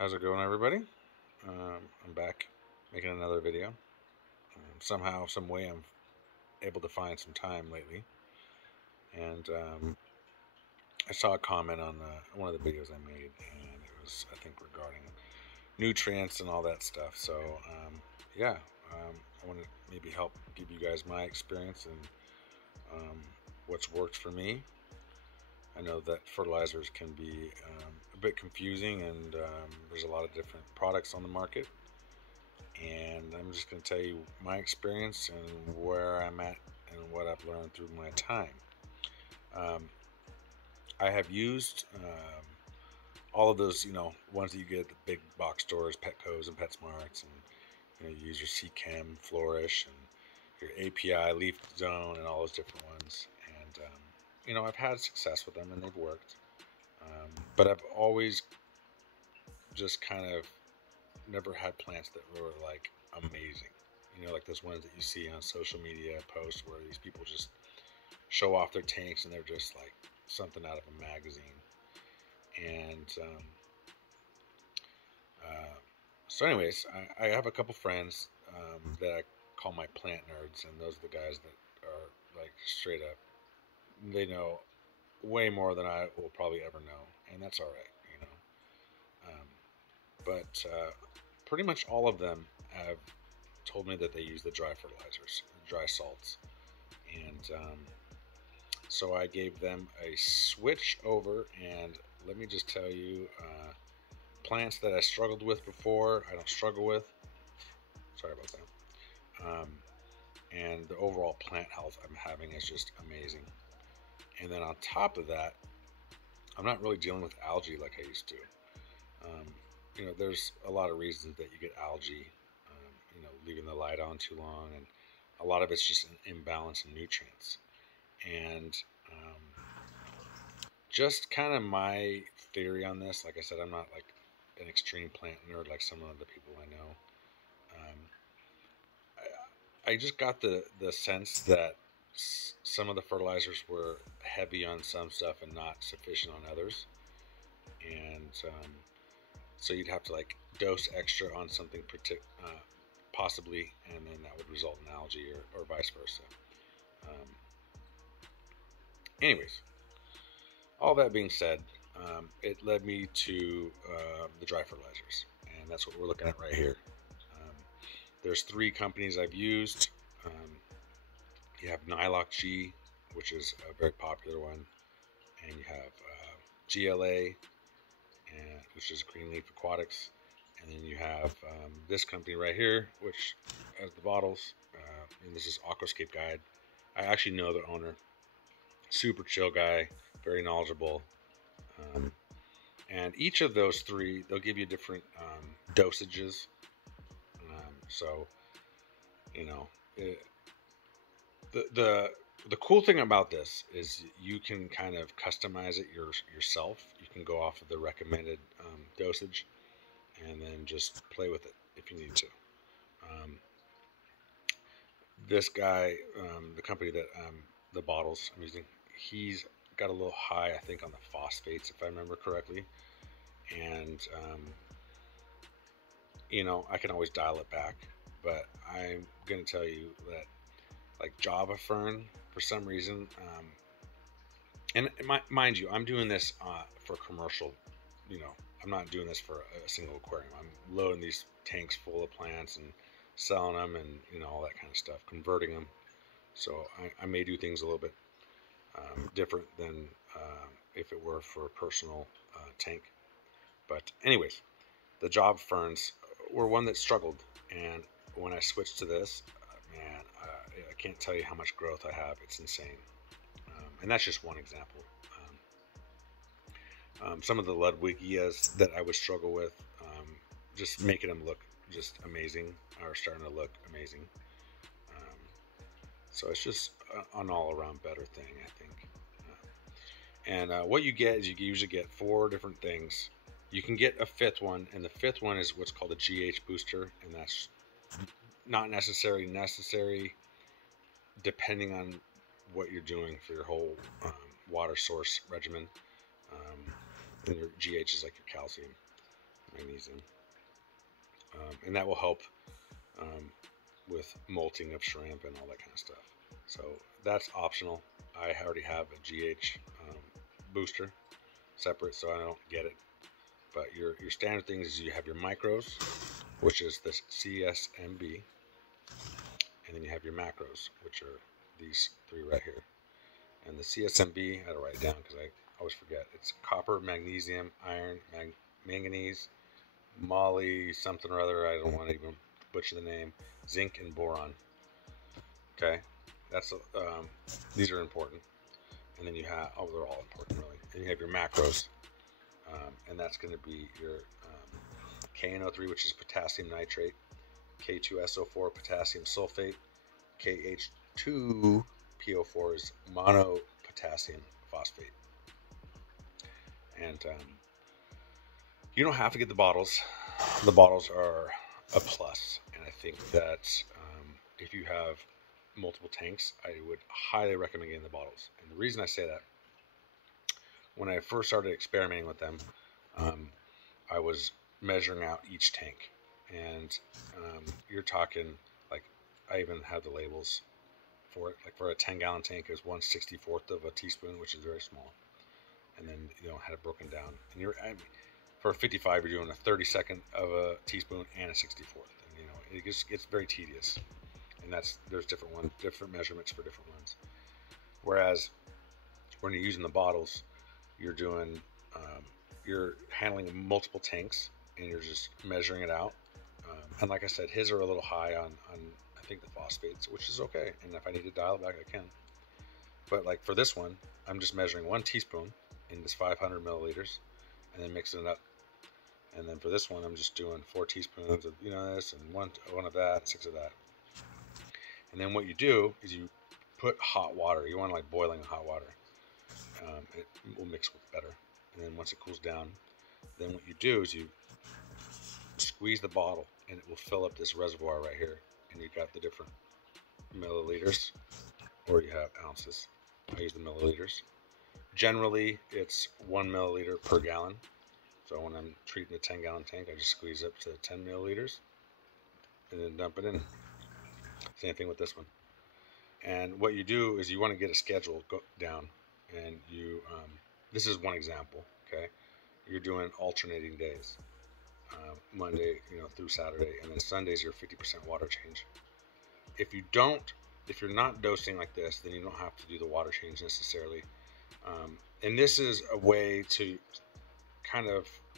How's it going, everybody? I'm back making another video. Somehow, some way, I'm able to find some time lately, and I saw a comment on one of the videos I made, and it was, I think, regarding nutrients and all that stuff. So, yeah, I want to maybe help give you guys my experience and what's worked for me. I know that fertilizers can be a bit confusing, and there's a lot of different products on the market. And I'm just going to tell you my experience and where I'm at and what I've learned through my time. Um, I have used all of those, ones that you get at the big box stores, Petco's and PetSmarts, and you use your Chem, Flourish, and your API, Leaf Zone, and all those different ones. And I've had success with them, and they've worked. But I've always just kind of never had plants that were like amazing. Like those ones that you see on social media posts where these people just show off their tanks and they're just like something out of a magazine. And anyways, I have a couple friends that I call my plant nerds, and those are the guys that are like straight up. They know way more than I will probably ever know, and that's all right. But pretty much all of them have told me that they use the dry fertilizers, dry salts, and so I gave them a switch over. And let me just tell you, plants that I struggled with before, I don't struggle with. Sorry about that. And the overall plant health I'm having is just amazing. And then on top of that, I'm not really dealing with algae like I used to. There's a lot of reasons that you get algae, leaving the light on too long, and a lot of it's just an imbalance in nutrients. And just kind of my theory on this, like I said, I'm not like an extreme plant nerd like some of the people I know. I just got the sense that some of the fertilizers were heavy on some stuff and not sufficient on others. And so you'd have to like dose extra on something possibly, and then that would result in algae or vice versa. Anyways, all that being said, it led me to the dry fertilizers, and that's what we're looking at right here. There's 3 companies I've used. You have Nylock G, which is a very popular one, and you have GLA, which is Greenleaf Aquatics, and then you have this company right here, which has the bottles, and this is Aquascape Guide. I actually know the owner, super chill guy, very knowledgeable, and each of those 3, they'll give you different dosages. So, the cool thing about this is you can kind of customize it yourself. You can go off of the recommended dosage, and then just play with it if you need to. This guy, the company that the bottles I'm using, he's got a little high, I think, on the phosphates, if I remember correctly. And I can always dial it back, but I'm gonna tell you that, like Java Fern, for some reason, and mind you, I'm doing this for commercial. I'm not doing this for a single aquarium. I'm loading these tanks full of plants and selling them, and all that kind of stuff, converting them. So I may do things a little bit different than if it were for a personal tank. But anyways, the Java Ferns were one that struggled, and when I switched to this, man, I can't tell you how much growth I have. It's insane. And that's just one example. Some of the Ludwigias that I would struggle with, just making them look just amazing, are starting to look amazing. So it's just an all-around better thing, I think. And what you get is you usually get 4 different things. You can get a 5th one, and the 5th one is what's called a GH booster, and that's not necessarily necessary depending on what you're doing for your whole water source regimen. And your GH is like your calcium. magnesium, and that will help um, with molting of shrimp and all that kind of stuff. So that's optional. I already have a GH booster separate, so I don't get it. But your standard things is you have your micros, which is the CSMB, and then you have your macros, which are these three right here. And the CSMB, I had to write it down because I always forget. It's copper, magnesium, iron, manganese, moly, something or other. I don't want to even butcher the name. Zinc and boron. Okay, that's these are important. And then you have, oh, they're all important really. And you have your macros, and that's going to be your KNO3, which is potassium nitrate, K2SO4, potassium sulfate, KH2PO4 is monopotassium phosphate. And you don't have to get the bottles. The bottles are a plus, and I think that if you have multiple tanks, I would highly recommend getting the bottles. And the reason I say that, when I first started experimenting with them, I was measuring out each tank, and you're talking like, I even have the labels for it. Like for a 10-gallon tank, it was 1/64 of a teaspoon, which is very small, and then had it broken down. And for a 55, you're doing a 32nd of a teaspoon and a 64th, and it just gets very tedious. And there's different measurements for different ones. Whereas when you're using the bottles, you're doing you're handling multiple tanks, and you're just measuring it out. And like I said, his are a little high on I think the phosphates, which is okay. And if I need to dial it back, I can. But like for this one, I'm just measuring 1 teaspoon in this 500 milliliters, and then mixing it up. And then for this one, I'm just doing 4 teaspoons of this, and one of that, 6 of that. And then what you do is you put hot water. You want to like boiling hot water. It will mix better. And then once it cools down, then what you do is you squeeze the bottle, and it will fill up this reservoir right here. And you've got the different milliliters, or you have ounces. I use the milliliters. Generally, it's 1 milliliter per gallon. So when I'm treating a 10-gallon tank, I just squeeze up to 10 milliliters and then dump it in. Same thing with this one. And what you do is you want to get a schedule down, and this is one example. Okay, you're doing alternating days, Monday, through Saturday, and then Sunday's your 50% water change. If you're not dosing like this, then you don't have to do the water change necessarily. And this is a way to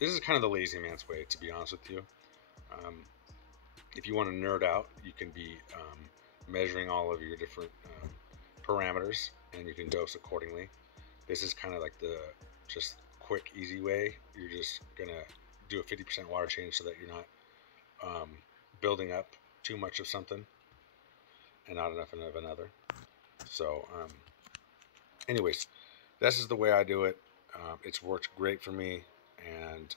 this is kind of the lazy man's way, to be honest with you. If you want to nerd out, you can be measuring all of your different parameters, and you can dose accordingly. This is kind of like the just quick, easy way. You're just going to do a 50% water change so that you're not building up too much of something and not enough of another. So anyways, this is the way I do it. It's worked great for me, and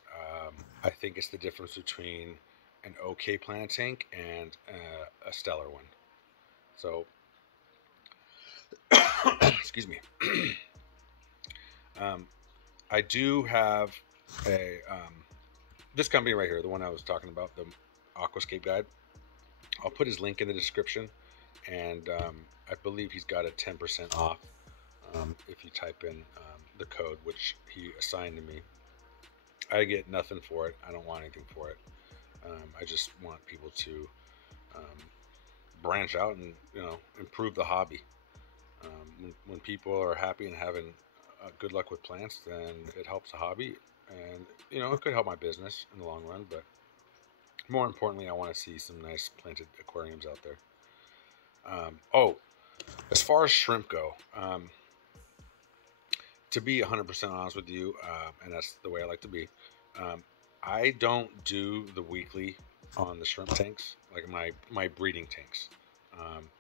I think it's the difference between an okay planet tank and a stellar one. So excuse me. I do have this company right here, the one I was talking about, the Aquascape Guide. I'll put his link in the description, and I believe he's got a 10% off if you type in the code, which he assigned to me. I get nothing for it. I don't want anything for it. I just want people to branch out and improve the hobby. When people are happy and having good luck with plants, then it helps the hobby, and it could help my business in the long run. But more importantly, I want to see some nice planted aquariums out there. As far as shrimp go, to be 100% honest with you, and that's the way I like to be, I don't do the weekly on the shrimp tanks, like my breeding tanks.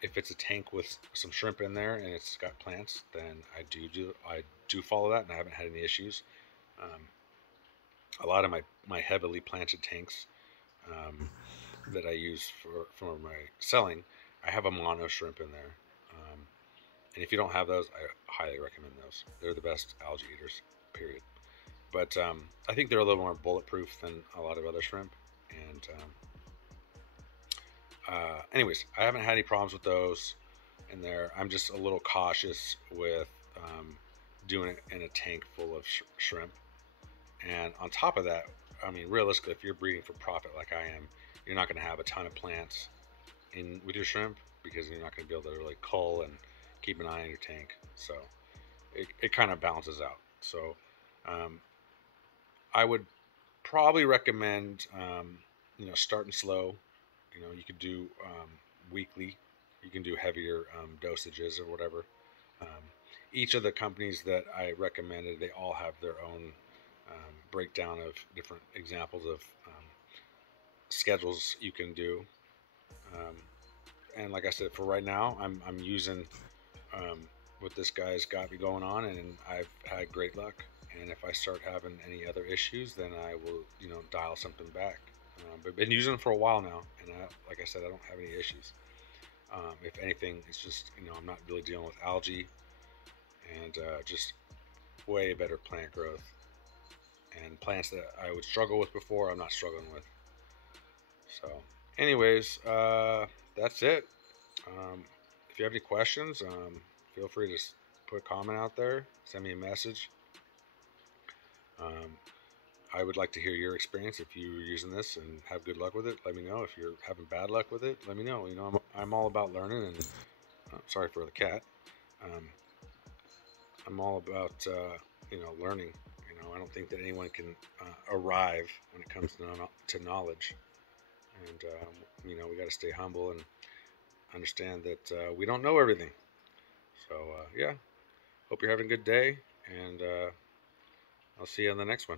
If it's a tank with some shrimp in there and it's got plants, then I do follow that, and I haven't had any issues. A lot of my heavily planted tanks that I use for my selling, I have a mono shrimp in there. And if you don't have those, I highly recommend those. They're the best algae eaters, period. But I think they're a little more bulletproof than a lot of other shrimp. And anyways, I haven't had any problems with those in there. I'm just a little cautious with doing it in a tank full of shrimp. And on top of that, I mean, realistically, if you're breeding for profit like I am, you're not going to have a ton of plants in with your shrimp because you're not going to be able to really cull and keep an eye on your tank. So it kind of balances out. So um, I would probably recommend starting slow. You could do weekly. You can do heavier dosages or whatever. Um, each of the companies that I recommended, they all have their own breakdown of different examples of schedules you can do. Um, and like I said, for right now, I'm using um, what this guy's got me going on, and I've had great luck. And if I start having any other issues, then I will, dial something back. But been using them for a while now, and like I said, I don't have any issues. If anything, it's just I'm not really dealing with algae, and just way better plant growth. And plants that I would struggle with before, I'm not struggling with. So, anyways, that's it. If you have any questions, feel free to put a comment out there, send me a message. I would like to hear your experience. If you're using this and have good luck with it, let me know. If you're having bad luck with it, let me know. I'm all about learning, and sorry for the cat. Um, I'm all about learning. I don't think that anyone can arrive when it comes to knowledge, and we got to stay humble and understand that we don't know everything. So yeah, hope you're having a good day, and I'll see you on the next one.